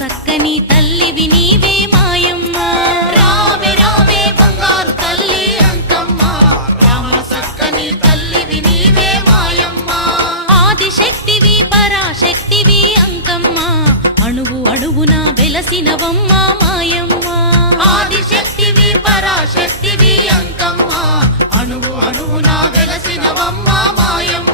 సక్కని తల్లివి నీవే మాయమ్మ రావే రావే బంగారు తల్లి అంకమ్మ రామ సక్కని తల్లివి నీవే మాయమ్మ ఆదిశక్తివి పరాశక్తివి అంకమ్మ అణువు అణువున వెలసినవమ్మ మాయమ్మ ఆదిశక్తివి పరాశక్తివి అంకమ్మ అణువు అణువున వెలసినవమ్మ మాయమ్మ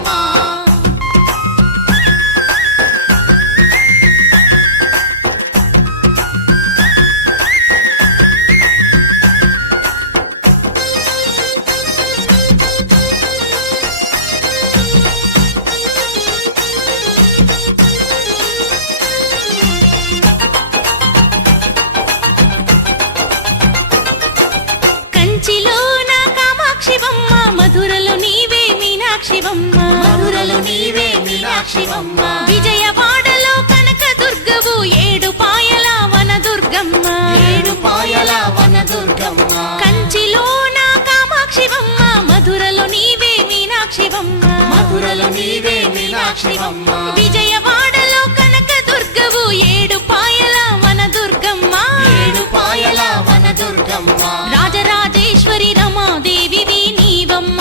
కంచిలోన కామాక్షివమ్మ మధురలో నీవే మీనాక్షివమ్మ మధురలు నీవే మీనాక్షివమ్మ విజయవాడలో కనక దుర్గవు ఏడు పాయల వన దుర్గమ్మ ఏడు పాయల వన దుర్గమ్మ కంచిలోన కామాక్షివమ్మ మధురలో నీవే మీనాక్షివమ్మ మధురలు నీవే మీనాక్షివమ్మ విజయవాడలో కనక దుర్గవు ఏడు పాయల వన దుర్గమ్మ ఏడు పాయల వన దుర్గమ్మ రాజరాజేశ్వరి రమాదేవివి నీవమ్మ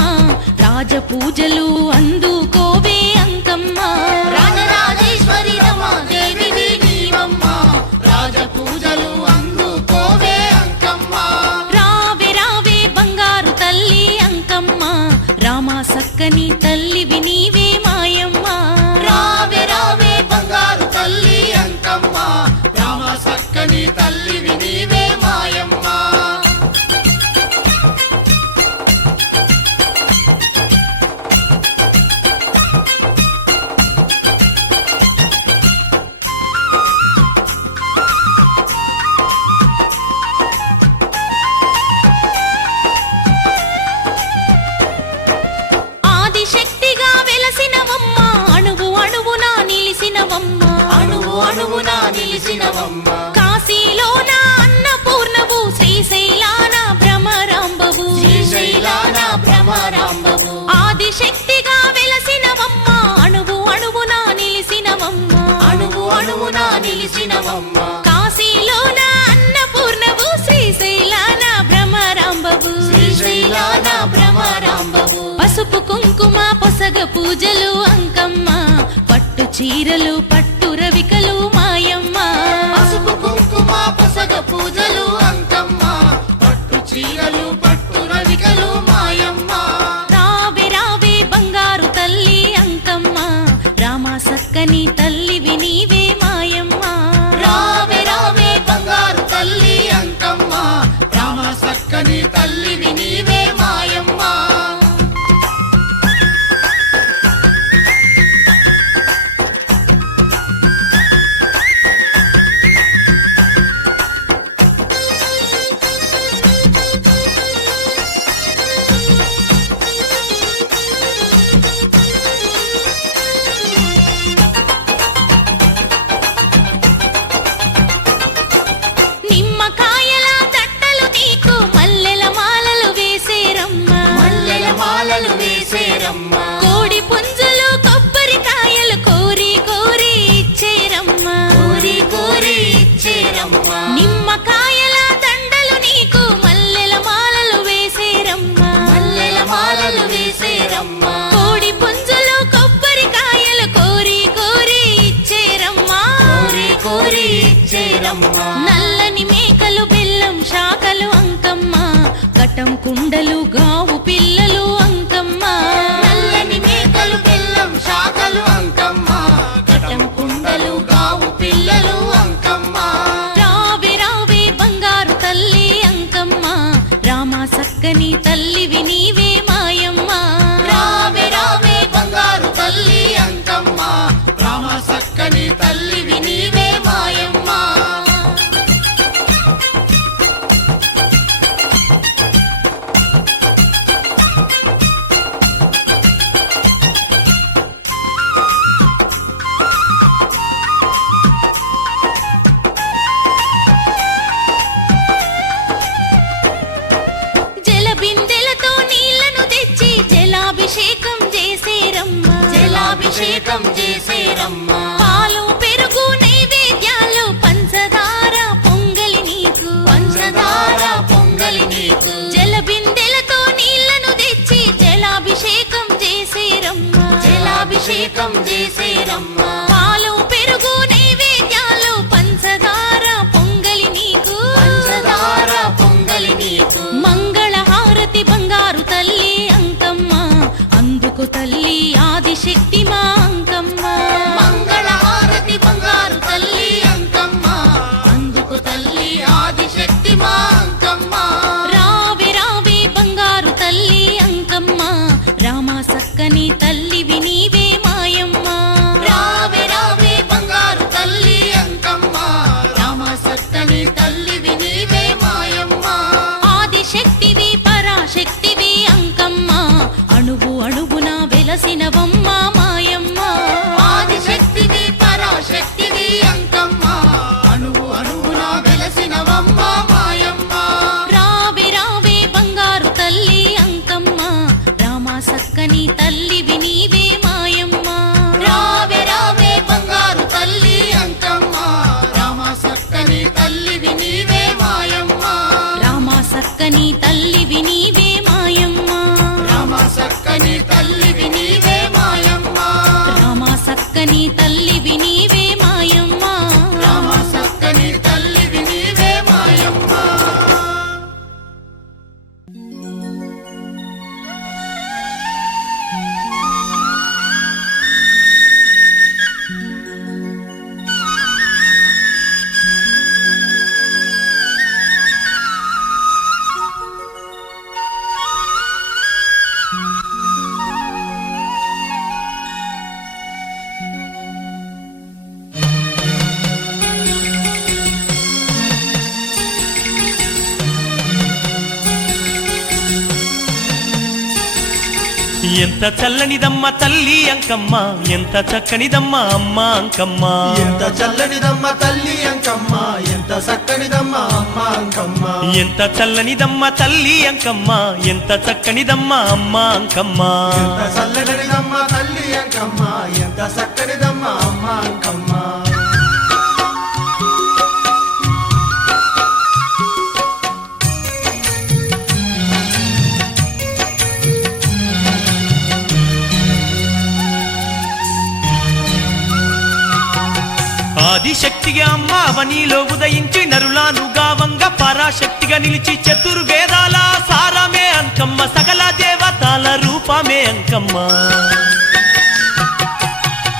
రాజపూజలు అందుకోవే అంకమ్మ రాజరాజేశ్వరి రమాదేవివి నీవమ్మ రాజపూజలు అందుకోవే అంకమ్మ రావే రావే బంగారు తల్లి అంకమ్మ రామ సక్కని తల్లివి నీవే మాయమ్మ రావే రావే బంగారు తల్లి అంకమ్మ రామ సక్కని తల్లివి నీవే మాయమ్మ ఆదిశక్తిగా వెలసినవమ్మ అణువు అణువున నిలిసినవమ్మ అణువు అణువున నిలిసినవమ్మ కాశీలోన అన్నపూర్ణవు శ్రీశైలాన భ్రమరాంబవు శ్రీశైలాన భ్రమరాంబవు ఆదిశక్తిగా వెలసినవమ్మ అణువు అణువున నిలిసినవమ్మ అణువు అణువున నిలిసినవమ్మ కాశీలోన అన్నపూర్ణవు శ్రీశైలాన భ్రమరాంబవు శ్రీశైలాన భ్రమరాంబవు పసుపు కుంకుమ పొసగ పూజలు అంకమ్మ పట్టు చీరలు పట్టు రవికలు మాయమ్మ పసుపు కుంకుమ పసగ పూజలు అంకమ్మ పట్టు చీరలు పట్టు రవికలు మాయమ్మ రావే రావే బంగారు తల్లి అంకమ్మ రామ సక్కని తల్లివి నీవే మాయమ్మ రావే రావే బంగారు తల్లి అంకమ్మ రామ సక్కని తల్లివి నీవే మాయమ్మ నిమ్మకాయల తట్టలు నీకు మల్లెల మాలలు వేసేరమ్మ మల్లెల మాలలు వేసేరమ్మ కోడి పుంజలు కొబ్బరికాయలు కోరి కోరి ఇచ్చేరమ్మ కోరి కోరి ఇచ్చేరమ్మ నిమ్మకాయల దండలు నీకు మల్లెల మాలలు వేసేరమ్మ మల్లెల మాలలు వేసేరమ్మ కోడి పుంజలు కొబ్బరికాయలు కోరి కోరి ఇచ్చేరమ్మా కోరి కోరి ఇచ్చేరమ్మ నల్లని మేకలు బెల్లం శాఖలు అంకమ్మ కటం కుండలు గావు పిల్లలు అంకమ్మ నల్లని మేకలు బెల్లం శాఖలు అంకమ్మ ఘటం కుండలు గావు పిల్లలు అంకమ్మ రావే రావే బంగారు తల్లి అంకమ్మ రామ సక్కని తల్లివి నీవే మాయమ్మ రావే రావే బంగారు తల్లి అంకమ్మ రామ సక్కని తల్లివి నీవే మాయమ్మ అభిషేకం చేసేరమ్మా పాలు పెరుగు నైవేద్యాలు పంచదార అంకమ్మ పాలు పెరుగు నైవేద్యాలు పంచదార పొంగలి నీకు పంచదార పొంగలి నీకు మంగళహారతి బంగారు తల్లి అంకమ్మ అందుకు తల్లి ఆదిశక్తి మా అంకమ్మ మంగళహారతి బంగారు తల్లి అంకమ్మ అందుకు తల్లి ఆదిశక్తి మా అంకమ్మ రావే రావే బంగారు తల్లి అంకమ్మ రామ సక్కని తల్లివి నీవే మాయమ్మ రావే రావే బంగారు తల్లి అంకమ్మ రామ సక్కని తల్లివి నీవే మాయమ్మ ఆదిశక్తివి పరాశక్తివి అంకమ్మ అణువు అణువున వెలసినవమ్మ మాయమ్మ ఆదిశక్తివి పరాశక్తివి అంకమ్మ అణువు అణువున వెలసినవమ్మ మాయమ్మ రావే రావే బంగారు తల్లి అంకమ్మ రామ సక్కని తల్లివి నీవే మాయమ్మ రావే రావే బంగారు తల్లి అంకమ్మ రామ సక్కని తల్లివి నీవే మాయమ్మ రామ సక్కని తల్లివి నీవే మాయమ్మ రామ సక్కని తల్లివి నీవే మాయమ్మ రామ సక్కని తల్లివి నీవే మాయమ్మ రామ సక్కని తల్లివి నీవే మాయమ్మ ఎంత చల్లనిదమ్మ తల్లి అంకమ్మ ఎంత చక్కనిదమ్మ అమ్మ అంకమ్మ ఎంత చల్లనిదమ్మ తల్లి అంకమ్మ ఎంత చక్కనిదమ్మ అమ్మ అంకమ్మ ఎంత చల్లనిదమ్మ తల్లి అంకమ్మ ఎంత చక్కనిదమ్మ అమ్మ అంకమ్మ ఎంత చల్లనిదమ్మ తల్లి అంకమ్మ ఎంత చక్కనిదమ్మ అమ్మ అంకమ్మ ఆదిశక్తిగా అమ్మ అవనిలో ఉదయించి నరులాను గావంగ పరాశక్తిగా నిలిచి చతుర్వేదాల సారమే అంకమ్మ సకల దేవతాల రూపమే అంకమ్మ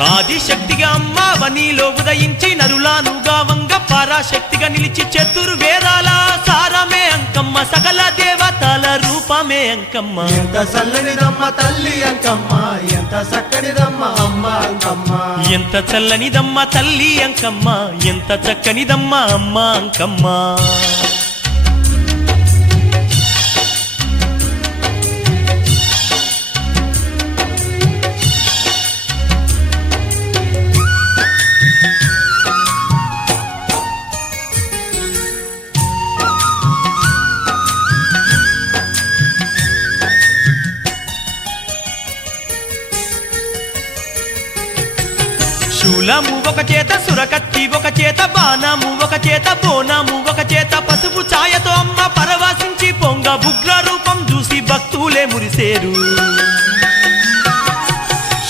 ఆదిశక్తిగా అమ్మ అవనిలో ఉదయించి నరులాను గావంగ పరాశక్తిగా నిలిచి చతుర్వేదాల సారమే అంకమ్మ సకల దేవతాల రూపమే అంకమ్మ ఎంత చల్లనిదమ్మ తల్లి అంకమ్మ ఎంత చక్కనిదమ్మ అమ్మ అంకమ్మ ఎంత చల్లనిదమ్మ తల్లి అంకమ్మ ఎంత చక్కనిదమ్మ అమ్మ అంకమ్మ శూలము ఒక చేత సురకత్తి ఒక చేత బాణము ఒక చేత బోనము ఒక చేత పసుపు ఛాయతో అమ్మ పరవశించి పొంగ ఉగ్ర రూపం చూసి భక్తులే మురిసేరు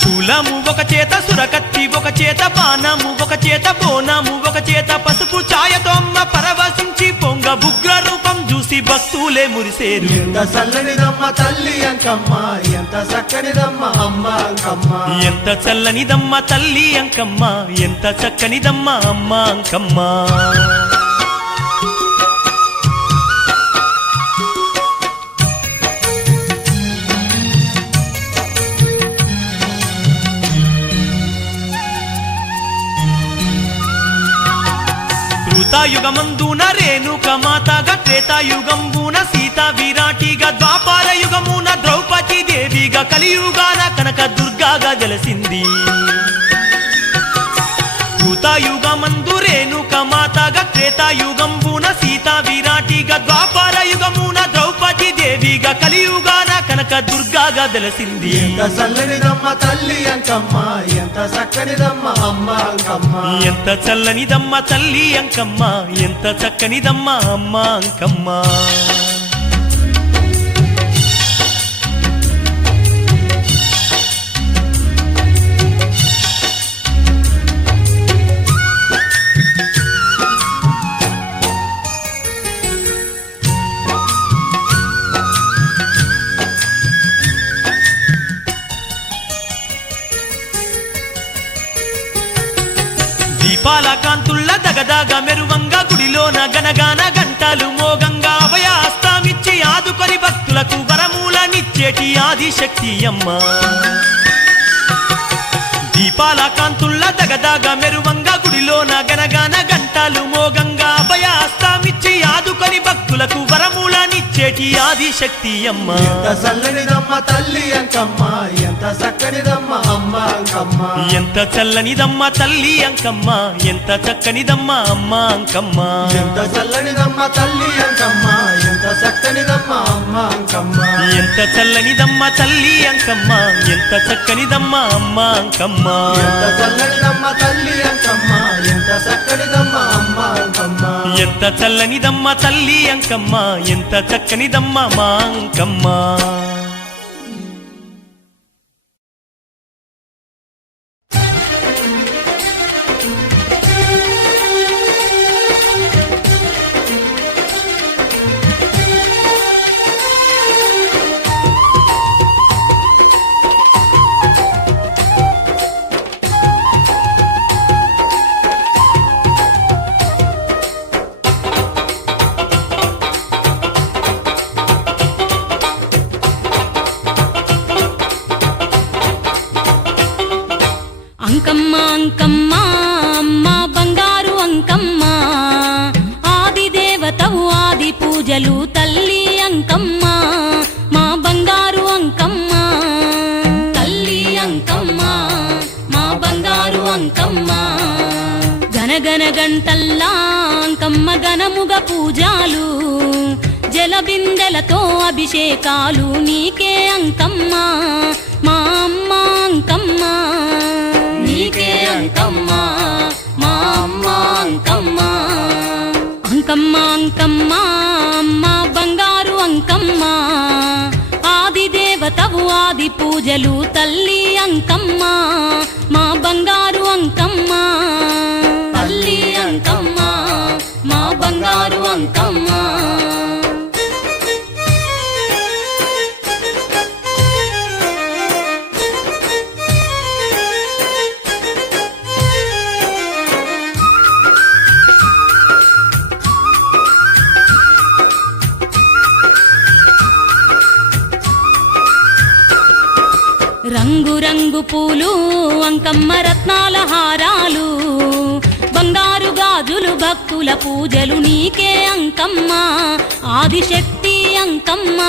శూలము ఒక చేత సురకత్తి ఒక చేత బాణము ఒక చేత బోనము ఒక చేత పసుపు ఛాయతో అమ్మ పరవశించి పొంగ ఉగ్ర రూపం చూసి భక్తులే మురిసేరు ఎంత చల్లనిదమ్మ తల్లి అంకమ్మ ఎంత చక్కనిదమ్మ అమ్మ అంకమ్మ ఎంత చల్లనిదమ్మ తల్లి అంకమ్మ ఎంత చక్కనిదమ్మ అమ్మ అంకమ్మ త్రేతాయుగమందున రేణుక మాతగా త్రేతాయుగంబున సీతా విరాటిగా ద్వాపర యుగమున ద్రౌపది దేవిగా కలియుగాన కనక దుర్గాగా వెలసింది త్రేతాయుగమందు రేణుక మాతగా త్రేతాయుగంబున సీతా విరాటిగా ద్వాపర యుగమున ద్రౌపది దేవిగా కలియుగాన కనక దుర్గాగా వెలసింది ఎంత చల్లనిదమ్మ తల్లి అంకమ్మ ఎంత చక్కనిదమ్మ అమ్మ అంకమ్మ ఎంత చల్లనిదమ్మ తల్లి అంకమ్మ ఎంత చక్కనిదమ్మ అమ్మ అంకమ్మ దీపాల కాంతుల్ల దగదాగ మెరువంగా గుడిలోన గనగాన గంటలు మోగంగా అభయాస్తామిచ్చి ఆదుకొని భక్తులకు వరమూలనిచ్చేటి ఆదిశక్తి అమ్మ దీపాల కాంతుల్ల దగదాగ మెరువంగా గుడిలోన గనగాన గంటలు మోగంగా అభయాస్తామిచ్చి ఆదుకొని భక్తులకు వరమూలనిచ్చేటి ఆదిశక్తి అమ్మ ఎంత చల్లనిదమ్మ తల్లి అంకమ్మ ఎంత చక్కనిదమ్మ అమ్మ అంకమ్మ ఎంత చల్లనిదమ్మ తల్లి అంకమ్మ ఎంత చక్కనిదమ్మ అమ్మ అంకమ్మ ఎంత చల్లనిదమ్మ తల్లి అంకమ్మ ఎంత చక్కనిదమ్మ అమ్మ అంకమ్మ ఎంత చల్లనిదమ్మ తల్లి అంకమ్మ ఎంత చక్కనిదమ్మ అమ్మ అంకమ్మ ఎంత చల్లనిదమ్మ తల్లి అంకమ్మ ఎంత చక్కనిదమ్మ అమ్మ అంకమ్మ ఎంత చల్లనిదమ్మ తల్లి అంకమ్మ ఎంత చక్కనిదమ్మ మా అంకమ్మ అంకమ్మ అంకమ్మ అమ్మ బంగారు అంకమ్మ ఆది దేవతవు ఆది పూజలు తల్లి అంకమ్మ మా బంగారు అంకమ్మ తల్లి అంకమ్మ మా బంగారు అంకమ్మ గనగన గంటల్లా అంకమ్మ గనముగ పూజాలు జలబిందెలతో అభిషేకాలు నీకే అంకమ్మ మా అమ్మ అంకమ్మ నీకే అంకమ్మ మా అమ్మ అంకమ్మ అంకమ్మ అంకమ్మ అమ్మ బంగారు అంకమ్మ ఆది దేవతవు ఆది పూజలు తల్లి అంకమ్మ మా బంగారు అంకమ్మ తల్లి అంకమ్మ మా బంగారు అంకమ్మ రంగు రంగు పూలు అంకమ్మ రత్నాల హారాలు బంగారు గాజులు భక్తుల పూజలు నీకే అంకమ్మ ఆదిశక్తి అంకమ్మ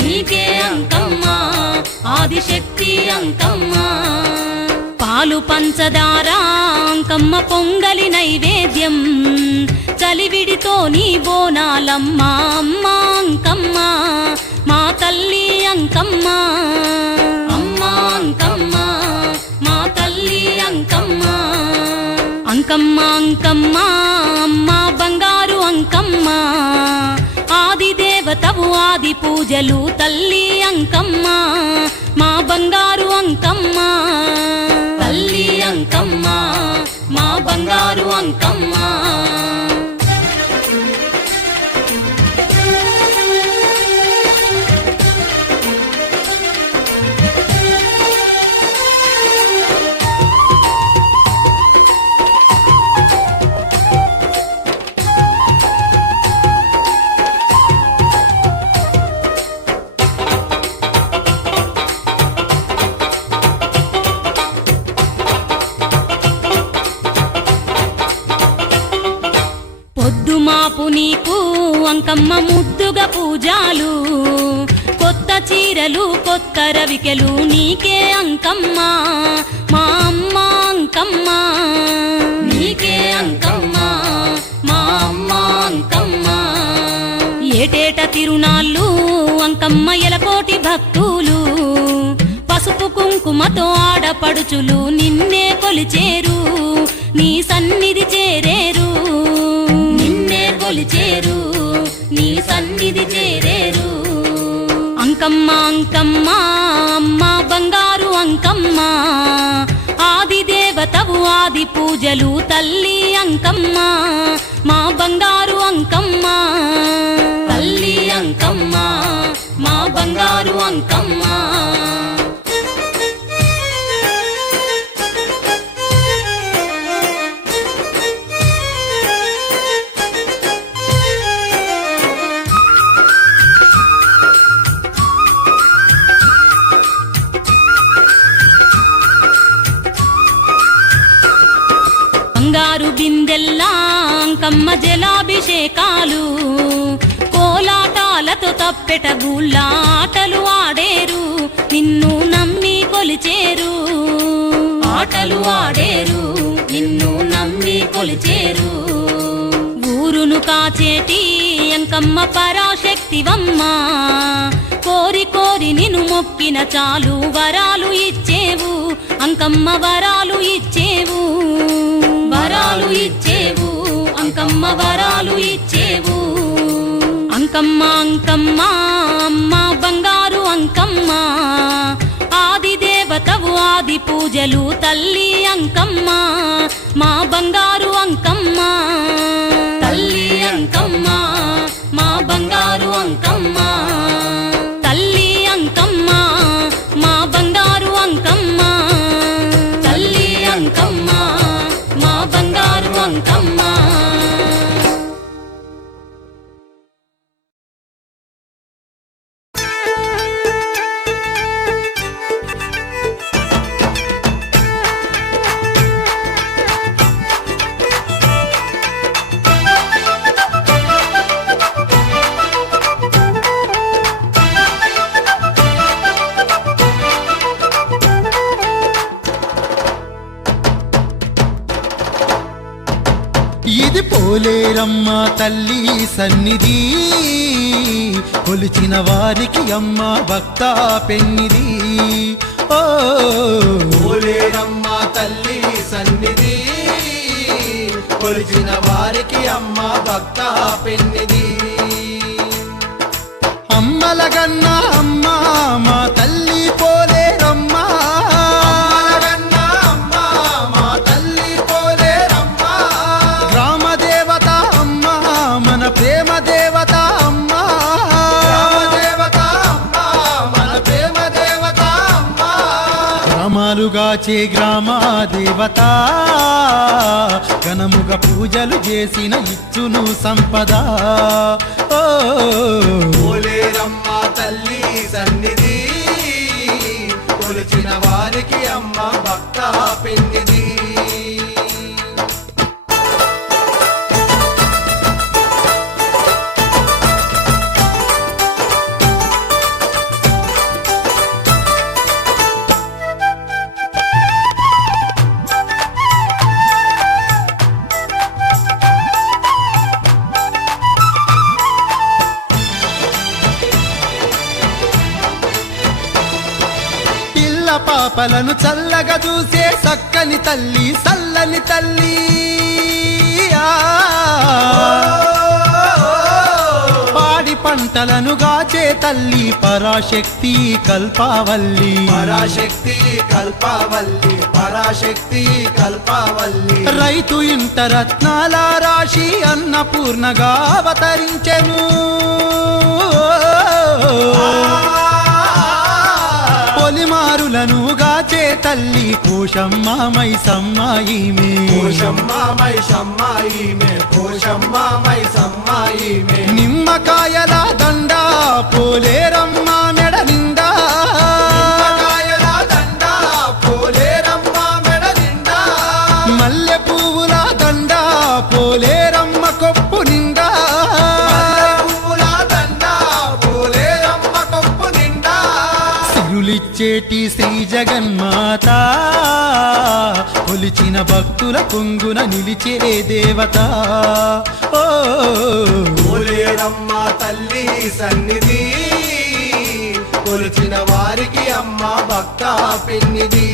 నీకే అంకమ్మ ఆదిశక్తి అంకమ్మ పాలు పంచదార అంకమ్మ పొంగలి నైవేద్యం చలివిడితో నీ బోనాలమ్మ అమ్మ అంకమ్మ మా తల్లి అంకమ్మ అమ్మ అంకమ్మ మా తల్లి అంకమ్మ అంకమ్మ అంకమ్మ అమ్మ బంగారు అంకమ్మ ఆది దేవతవు ఆది పూజలు తల్లి అంకమ్మ మా బంగారు అంకమ్మ తల్లి అంకమ్మ మా బంగారు అంకమ్మ పొద్దుమాపు నీకు అంకమ్మ ముద్దుగా పూజాలు కొత్త చీరలు కొత్త రవికెలు నీకే అంకమ్మ మా అమ్మ అంకమ్మ నీకే అంకమ్మ మా అమ్మ అంకమ్మ ఏటేట తిరునాళ్ళు అంకమ్మ ఎలకోటి భక్తులు పసుపు కుంకుమతో ఆడపడుచులు నిన్నే కొలిచేరు నీ సన్నిధి చేరేరు నిన్నే కొలిచేరు నీ సన్నిధి చేరేరు అంకమ్మ అంకమ్మ అమ్మ బంగారు అంకమ్మ ఆది దేవతవు ఆది పూజలు తల్లి అంకమ్మ మా బంగారు అంకమ్మ తల్లి అంకమ్మ మా బంగారు అంకమ్మ బంగారు బిందెల్లా అంకమ్మ జలాభిషేకాలు కోలాటాలతో తప్పెట గుళ్ళాటలు ఆడేరు నిన్ను నమ్మి కొలిచేరు ఆటలు ఆడేరు నిన్ను నమ్మి కొలిచేరు ఊరును కాచేటి అంకమ్మ పరాశక్తివమ్మ కోరి కోరి నిన్ను మొక్కిన చాలు వరాలు ఇచ్చేవు అంకమ్మ వరాలు ఇచ్చేవు వరాలు ఇచ్చేవు అంకమ్మ వరాలు ఇచ్చేవు అంకమ్మ అంకమ్మ అమ్మ బంగారు అంకమ్మ ఆది దేవతవు ఆది పూజలు తల్లి అంకమ్మ మా బంగారు అంకమ్మ తల్లి అంకమ్మ మా బంగారు అంకమ్మ తల్లి అంకమ్మ మా బంగారు అంకమ్మ తల్లి అంకమ్మ మా బంగారు అంకమ్మ ఇది పోలేరమ్మ తల్లి సన్నిధి కొలిచిన వారికి అమ్మ భక్త పెన్నిది ఓ పోలేరమ్మ తల్లి సన్నిధి కొలిచిన వారికి అమ్మ భక్త పెన్నిది అమ్మలగన్న అమ్మ మా తల్లి పోలేరమ్మ ప్రేమ దేవత అమ్మ మన ప్రేమ దేవత అమ్మ గ్రామాలుగాచే గ్రామ దేవత ఘనముగా పూజలు చేసిన ఇచ్చును సంపద ఓ పోలేరమ్మ తల్లి సన్నిధి కొలిచిన వారికి అమ్మ భక్త పెన్నిది పాపలను చల్లగా చూసే సక్కని తల్లి సల్లని తల్లి పాడి పంటలను గాచే తల్లి పరాశక్తి కల్పావల్లి పరాశక్తి కల్పావల్లి పరాశక్తి కల్పావల్లి రైతు ఇంట రత్నాల రాశి అన్నపూర్ణగా అవతరించెను పొలిమారులను గాచే తల్లి పోషమ్మ మైసమ్మ ఈమె పోషమ్మ మైసమ్మ ఈమె పోషమ్మ మైసమ్మ ఈమె నిమ్మకాయల దండ పోలేరమ్మ మెడ నిండా నిమ్మకాయల దండ పోలేరమ్మ మెడ నిండా మల్లె పువ్వుల దండ పోలేరమ్మ కొప్పు నిండా చేటి శ్రీ జగన్మాత కొలిచిన భక్తుల పొంగున నిలిచే దేవత ఓ పోలేరమ్మ తల్లి సన్నిధి కొలిచిన వారికి అమ్మ భక్త పెన్నిది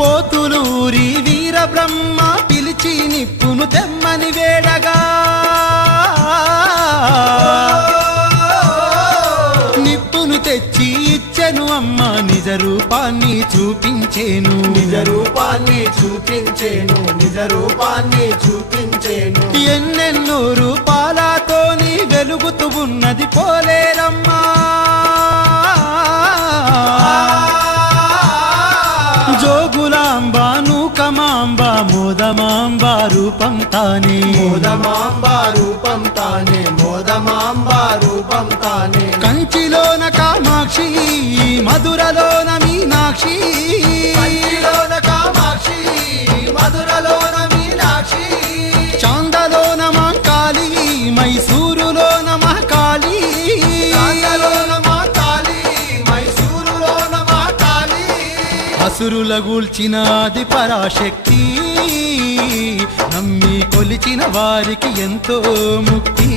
పోతులూరి వీర బ్రహ్మ పిలిచి నిప్పును తెమ్మని వేడగా నిప్పును తెచ్చి ఇచ్చెను అమ్మ నిజ రూపాన్ని చూపించేను నిజ రూపాన్ని చూపించేను నిజ రూపాన్ని చూపించేను ఎన్నెన్నో రూపాలతో నీవే వెలుగుతూ ఉన్నది పోలేరమ్మా. జోగులాంబ నూకమాంబ మోదమాంబ రూపం తానే, మోదమాంబ రూపం తానే, మోదమాంబ రూపం తానే. కంచిలోన కామాక్షి మధురలోన మీనాక్షి, కంచిలోన కామాక్షి మధురలోన మీనాక్షి. చాందలోన మహంకాళి మైసూరులోన మహకాళి, చాందలోన మహకాళి మైసూరులోన మహకాళి. అసురుల గూల్చిన ఆది పరాశక్తి, నమ్మి కొలిచిన వారికి ఎంతో ముక్తి.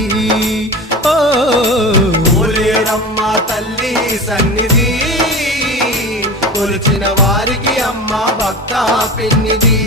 ఓ పోలేరమ్మ తల్లి సన్నిధి, కొలిచిన వారికి అమ్మ భక్త పెన్నిధి.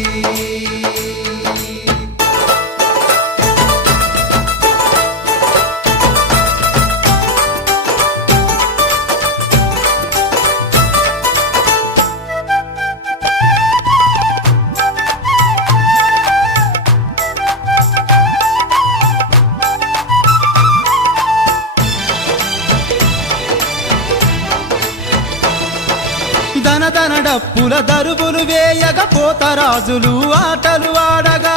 ధనధన డప్పుల దరువులు వేయగ పోతరాజులు ఆటలు ఆడగా,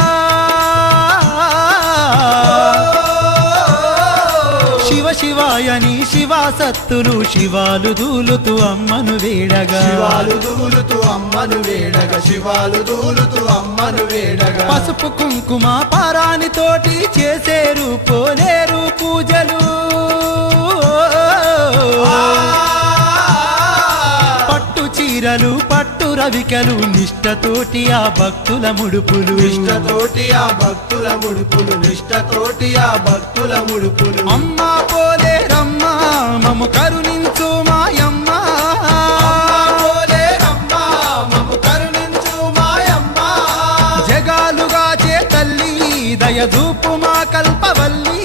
శివ శివాయని శివాసత్తులు శివాలు దూలుతూ అమ్మను వేడగా, శివాలు దూలుతూ అమ్మను వేడగా, శివాలు దూలుతూ అమ్మను వేడగా. పసుపు కుంకుమ పారాని తోటి చేసేరు పోలేరు పూజలు. పట్టు చీరలు పట్టు రవికలు నిష్టతోటి ఆ భక్తుల ముడుపులు, నిష్టతోటి ఆ భక్తుల ముడుపులు, నిష్టతోటి ఆ భక్తుల ముడుపులు. అమ్మా పోలేరమ్మ మము కరుణించు మాయమ్మ, పోలేరమ్మ మమ్ము కరుణించు మాయమ్మ. జగాలుగా చే తల్లి దయదూపు మా కల్పవల్లి,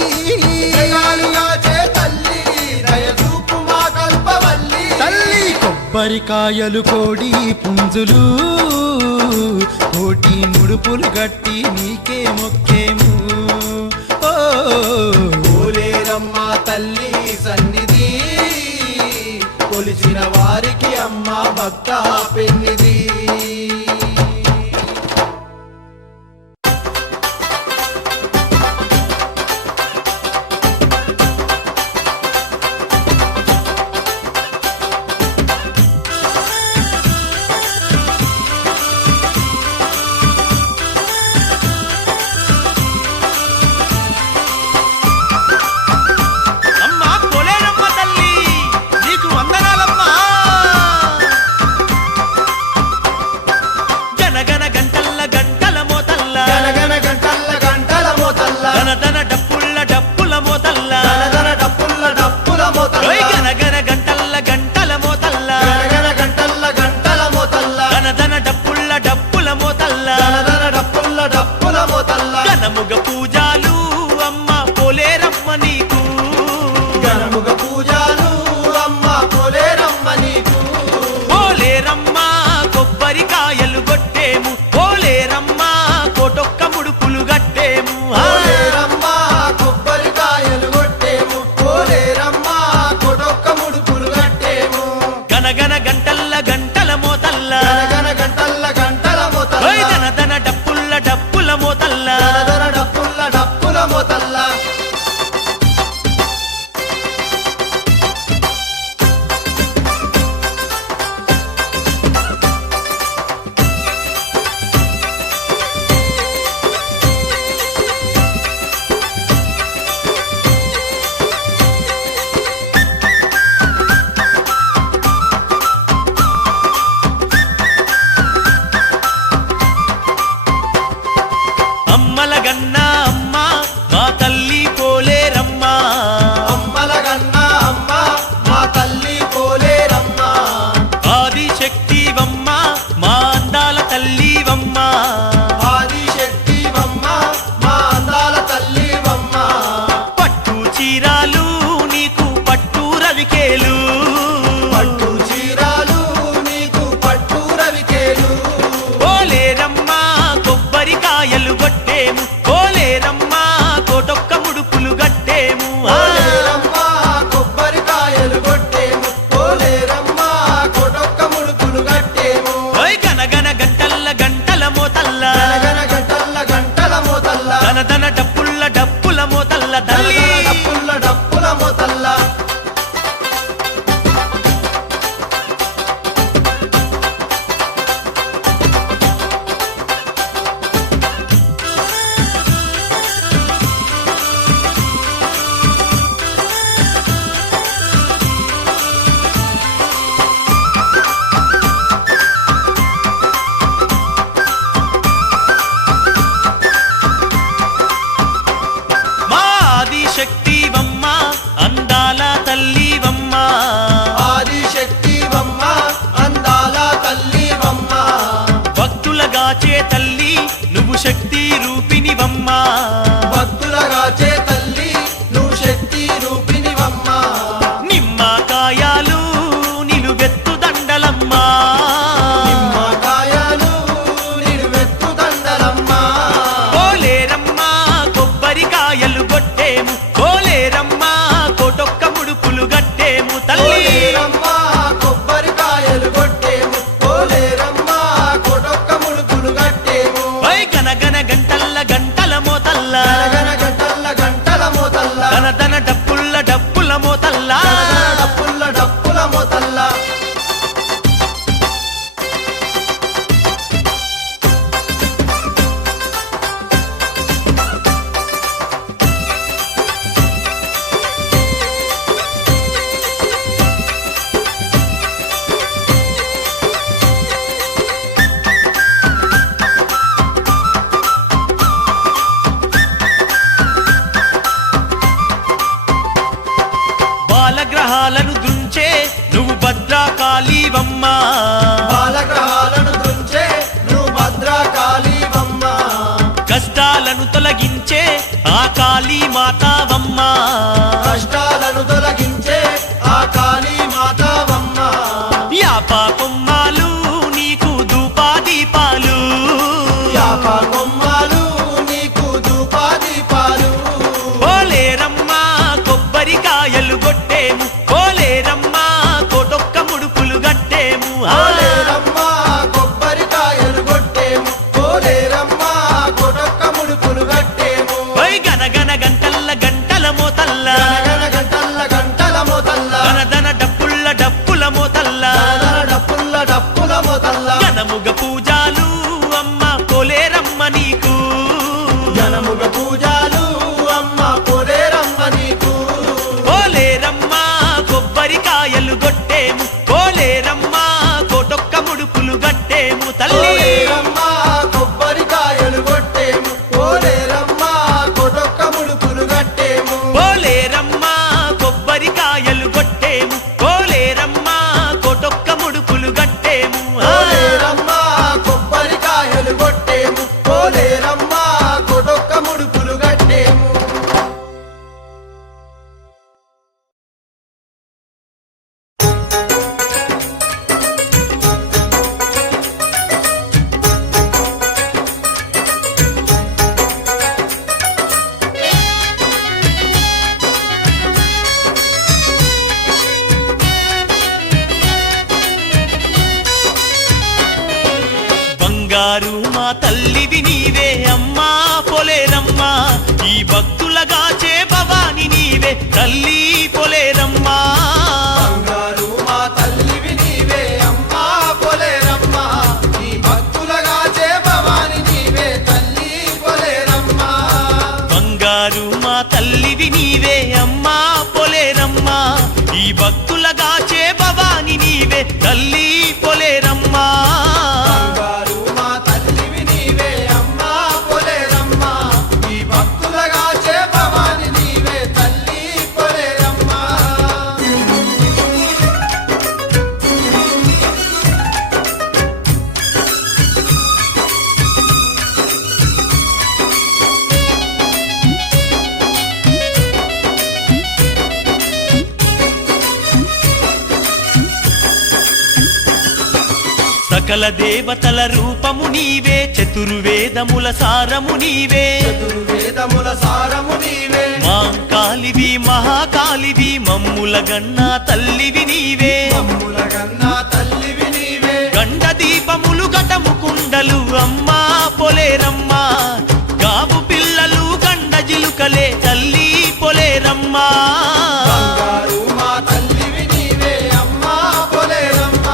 జగాలుగా చే తల్లి దయచూపు మా కల్పవల్లి. తల్లి కొబ్బరికాయలు కోడి పుంజులు కోటి ముడుపులు గట్టి నీకే మొక్కేము. ఓ పోలేరమ్మ తల్లి సన్నిధి, కొలిచిన వారికి అమ్మ భక్త పెన్నిధి. అమ్మా పోలేరమ్మ తల్లి నీకు వందనాలమ్మా. ఆదిశక్తివమ్మ అందాల తల్లివమ్మ ఆదిశక్తివమ్మ అందాల తల్లివమ్మ భక్తులగాచే తల్లి నువ్వు శక్తి రూపిణివమ్మ భక్తులగాచే తల్లి నువ్వు శక్తి రూపిణివమ్మ నిమ్మకాయలు నిలువెత్తు దండలమ్మ నిమ్మకాయలు నిలువెత్తు దండలమ్మ కోలేరమ్మ కొబ్బరికాయలు కొట్టేము కోలేరమ్మ కోటొక్క ముడుపులు గట్టేము తల్లి కోలేరమ్మ కొబ్బరికాయలు కొట్టేము కోలేరమ్మ కొటొక్క ముడుపులు కట్టేము ఓయ్ గనగన గంటల్ల గంటల మోతల్ల గనగన గంటల్ల గంటల మోతల్ల దన డప్పుల్ల డప్పుల మోతల్ల గనగన డప్పుల్ల డప్పుల మోతల్ల బాలగ్రహాలను దృంచే నువ్వు భద్రకాళీవమ్మ బాలగ్రహాలను దృంచే నువ్వు భద్రకాళీవమ్మ కష్టాలను తొలగించే ఆ కాళీ మాతావమ్మ కష్టాలను తొలగించే ఆ కాళీ మాతావమ్మ యాప కొమ్మాలు నీకు ధూపాదీపాలు యాప కొమ్మాలు నీకు ధూపాదీపాలు కోలేరమ్మ కొబ్బరికాయలు కొట్టేము కోలేరమ్మ కోటొక్క ముడుపులు గట్టేము కోలేరమ్మ కొబ్బరికాయలు కొట్టేము కోలేరమ్మ కొటొక్క ముడుపులు కట్టేము ఓయ్ గనగన గంటల్ల గంటల మోతల్ల గనగన గంటల్ల గంటల మోతల్ల దన డప్పుల్ల డప్పుల మోతల్ల గనగన డప్పుల్ల డప్పుల మోతల్ల ఘనముగ పూజాలు అమ్మ కోలేరమ్మ నీకు జనముగ పూజాలు అమ్మ కోలేరమ్మ నీకు కోలేరమ్మ కొబ్బరికాయలు కొట్టేము కోలేరమ్మ కోటొక్క ముడుపులు గట్టేము తల్లి కోలేరమ్మ కొబ్బరికాయలు కొట్టేము కోలేరమ్మ కొటొక్క ముడుపులు కట్టేము కోలేరమ్మ కొబ్బరికాయలు కొట్టేము కోలేరమ్మ కోటొక్క ముడుపులు గట్టేము కోలేరమ్మ కొబ్బరికాయలు కొట్టేము కోలేరమ్మ కొటొక్క ముడుపులు కట్టేము బంగారు మా తల్లివి నీవే అమ్మా పొలేరమ్మ ఈ భక్తులగాచే భవాని నీవే తల్లి పొలేరమ్మా బంగారు మా తల్లివి నీవే అమ్మా పొలేరమ్మ ఈ భక్తులగాచే భవాని నీవే తల్లి పొలేరమ్మ బంగారు మా తల్లివి నీవే అమ్మా పొలేరమ్మ ఈ భక్తులగాచే భవాని నీవే తల్లి పొలేరమ్మా బంగారు మా తల్లివి నీవే అమ్మా పొలేరమ్మ ఈ భక్తులగాచే భవాని నీవే తల్లి పొలేరమ్మ సకల దేవతల రూపము నీవే చతుర్వేదముల సారము నీవే వేదముల సారము నీవే మాంకాలివి మహాకాలివి మమ్ముల గన్నా తల్లివి నీవే మమ్ముల గన్నా తల్లివి నీవే గండ దీపములు ఘటము కుండలు అమ్మా పొలేరమ్మా గావు పిల్లలు గండ జిలుకలే తల్లి పొలేరమ్మా బంగారు మా తల్లివి నీవే అమ్మా పొలేరమ్మ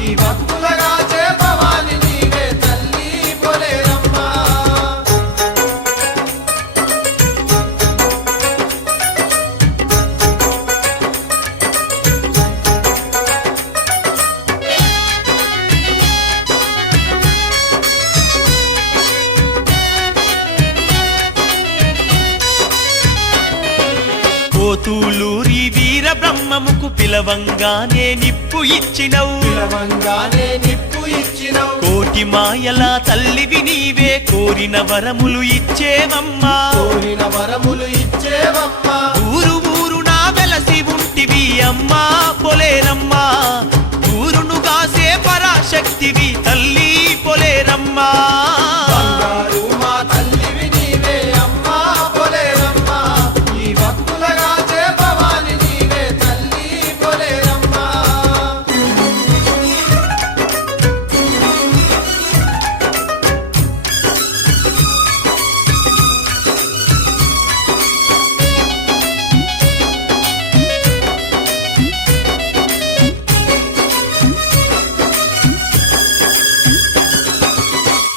ఈ భక్తులగాచే భవాని నీవే తల్లి పొలేరమ్మ పోతూలూరి వీర బ్రహ్మముకు పిలవంగానే నిప్పు ఇచ్చినవు పిలవంగానే నిప్పు ఇచ్చినవు కోటి మాయల తల్లివి నీవే కోరిన వరములు ఇచ్చేవమ్మా కోరిన వరములు ఇచ్చేవమ్మా ఊరు ఊరునా వెలసి ఉంటివి అమ్మా పొలేరమ్మా ఊరును గాసే పరాశక్తివి తల్లి పొలేరమ్మా బంగారు మా తల్లివి నీవే అమ్మా పొలేరమ్మా ఈ భక్తులగాచే భవాని నీవే తల్లి పొలేరమ్మా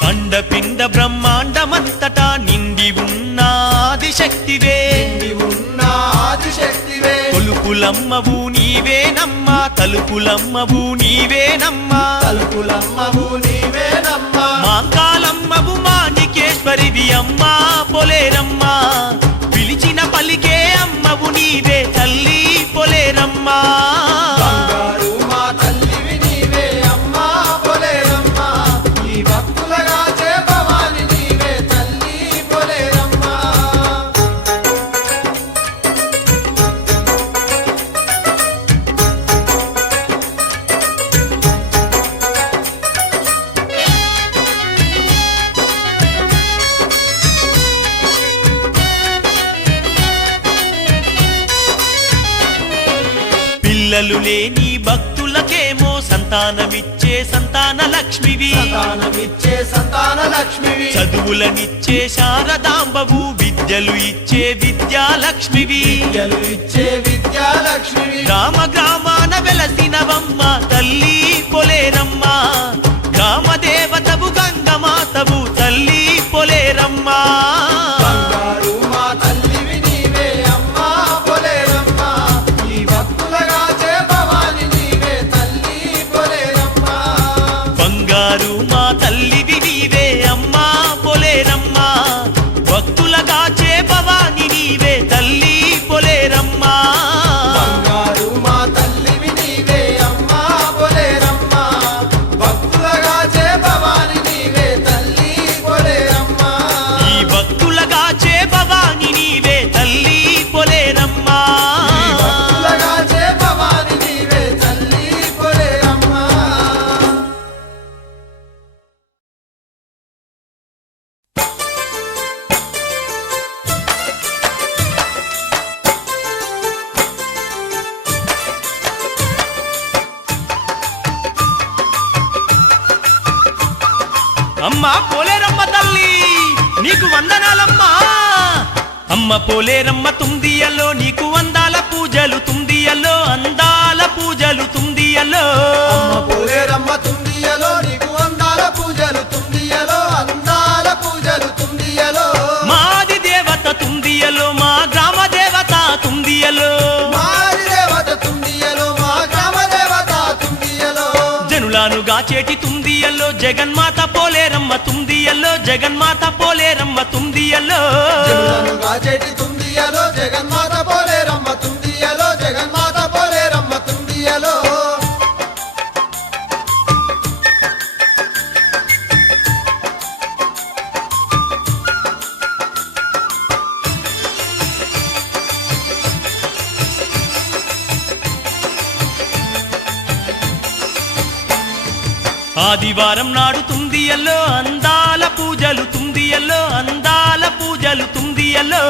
అండపిండ బ్రహ్మాండమంతటా నిండి ఉన్న ఆదిశక్తివే నీవు ఉన్న ఆదిశక్తివే కొలుపులమ్మవు నీవేనమ్మా తలుపులమ్మవు నీవేనమ్మా తలుపులమ్మవు నీవేనమ్మా మాంకాలమ్మవు మాణికేశ్వరివి అమ్మా పొలేరమ్మా పిలిచిన పలికే అమ్మవు నీవే తల్లి పొలేరమ్మా బంగారు మా తల్లివి నీవే అమ్మా పొలేరమ్మా ఈ భక్తులగాచే భవాని నీవే తల్లి పొలేరమ్మా పిల్లలు లేని భక్తులకేమో సంతానమిచ్చే సంతాన లక్ష్మివి సంతానమిచ్చే సంతాన లక్ష్మివి చదువులనిచ్చే శారదాంబవు విద్యలు ఇచ్చే విద్యాలక్ష్మివి విద్యలు ఇచ్చే విద్యాలక్ష్మివి గ్రామ గ్రామాన వెలసినవమ్మ తల్లి పొలేరమ్మ గ్రామ దేవతవు గంగమాతవు తల్లి పొలేరమ్మ బంగారు మా తల్లివి నీవే అమ్మా పొలేరమ్మా ఈ భక్తులగాచే భవాని నీవే తల్లి పొలేరమ్మా బంగారు మా తల్లివి నీవే అమ్మా పొలేరమ్మ భక్తులగాచే భవాని నీవే తల్లి పొలేరమ్మా బంగారు మా తల్లివి నీవే అమ్మా పొలేరమ్మా భక్తులగాచే భవాని నీవే తల్లి పొలేరమ్మా ఈ భక్తులగాచే భవాని నీవే తల్లి పొలేరమ్మా భక్తులగాచే భవాని నీవే తల్లి పొలేరమ్మా అమ్మ పోలేరమ్మ తల్లి నీకు వందనాలమ్మా అమ్మ పోలేరమ్మ తుందియలో నీకు వందాల పూజలు తుందియలో అందాల పూజలు తుందియలో అమ్మ పోలేరమ్మ తుందియలో నీకు అందాల పూజలు తుందియలో అందాల పూజలు తుందియలో మాది దేవత తుందియలో మా గ్రామ దేవత తుందియలో మారి దేవత తుందియలో మా గ్రామ దేవత తుందియలో జనులాను గాచేటి తుందియల్లో జగన్మాత పోలేరమ్మ తుందియల్లో జగన్మాత పోలేరమ్మ తుందియల్లో జనులను గాచేటి తుందియలో జగన్మాత పోలేరమ్మ తుందియలో జగన్మాత పోలేరమ్మ తుందియలో ఆదివారం నాడు తుందియల్లో అందాల పూజలు తుందియల్లో అందాల పూజలు తుందియల్లో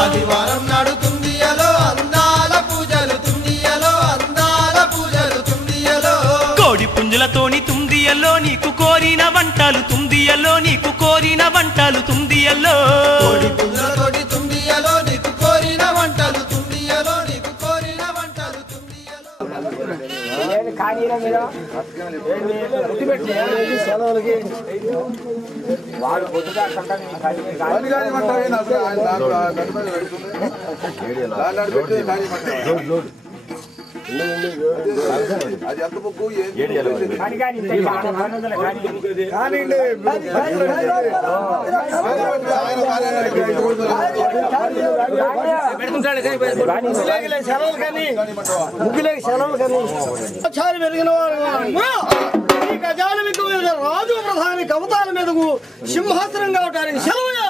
ఆదివారం నాడు తుందియలో అందాల పూజలు తుందియలో అందాల పూజలు తుందియలో కోడి పుంజులతోని తుందియల్లో నీకు కోరిన వంటలు తుందియల్లో నీకు కోరిన వంటలు తుందియల్లో కోడి పుంజలతోటి తుందియలో నీకు కోరిన వంటలు తుందియలో నీకు కోరిన వంటలు తుందియలో వాడు పొద్దుగా చారి పెరిగిన వారు ఈ గజాల మీద రాజు ప్రధాని కవతాల మీదకు సింహాసనం కావటానికి సెలవు